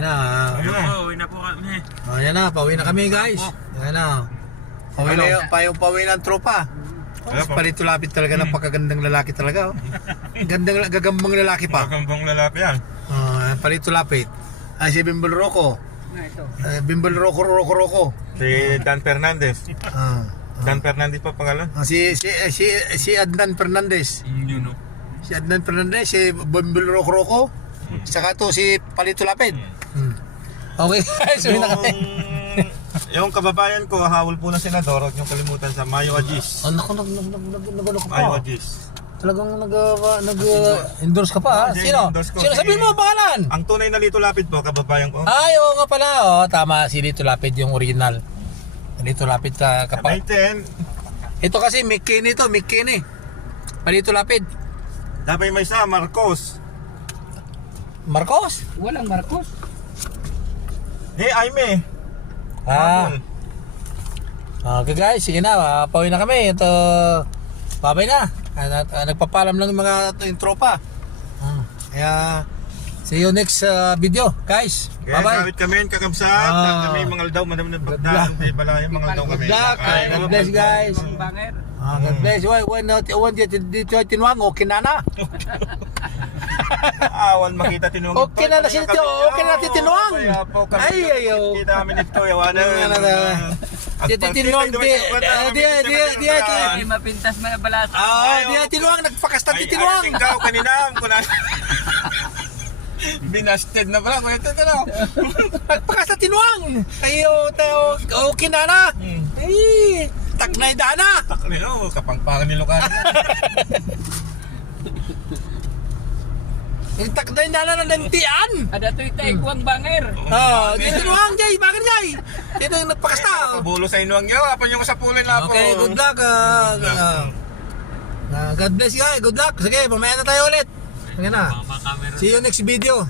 Ayan na. Uwi na po kami. Ayan na, pauwi na kami guys. Ayan na. Pauwi ng tropa. Palito lapit talaga ng pagkagandang lalaki talaga. Gandang gagambang lalaki pa. Gagambang lalaki yan. Palito lapit. Ay si Bimbol Rocco. Bimbol Rocco. Si Dan Fernandez. Dan Fernandez pa pangalan? Si Adnan Fernandez. Yun o. Si Adnan Fernandez, si Bimbol Rocco. Saka to si Palito Lapid. Okay guys, uwi na kami. Yung kababayan ko, hawol po na senador, huwag niyong kalimutan sa Mayo Agis. Naku, nag-ano ka Mayo pa. Agis. Talagang nag-endorse ka pa ha? Sino? Sino sabihin mo ang pangalan? Ang tunay na Lito Lapid po, kababayan ko. Ay, oo nga pala. Tama, si Lito Lapid yung original. Lito Lapid ka pa. May 10. Ito kasi, McKinney to, McKinney. Palito Lapid. Dapat may isa, Marcos. Marcos? Walang Marcos. Aime. Okay guys, sige na, pauwi na kami. Ito, babay na. Nagpapalam lang yung mga yung tropa. Kaya, see you next video, guys. Kaya Bye-bye. gamit kami, kakabsat. Kami mangal daw, madam na bagdaan. May balaya, mangal daw kami. Good luck. God bless guys. Banger. God bless. When dito tinuang, okay na na. Awan makita tinuang. Okay na na si Tito. Okay na si tinuang. Ay, ayo. Kita namin ito, yawanan. Tito tinuang, dia. Ay, mapintas may balas. Dia tinuang, nagpakasta ti tinuang. Ay, ikaw kanina. Binasted na pala. Kaya ito na. Nagpakasta tinuang. Ayo, okay na na. Ay, tagnay dana. Taklo, kapangpangan ni Lucan. Yung tagnay dana na nantian. Ada to itaikuang banger. Dito tinuang, Jay. Bakit, Jay? Dito yung nagpakasta. Kabulo sa inuang yaw. Apan yung sapulin na po. Okay, good luck. God bless guys. Good luck. Sige, mamaya na tayo ulit. Sige na. See you next video.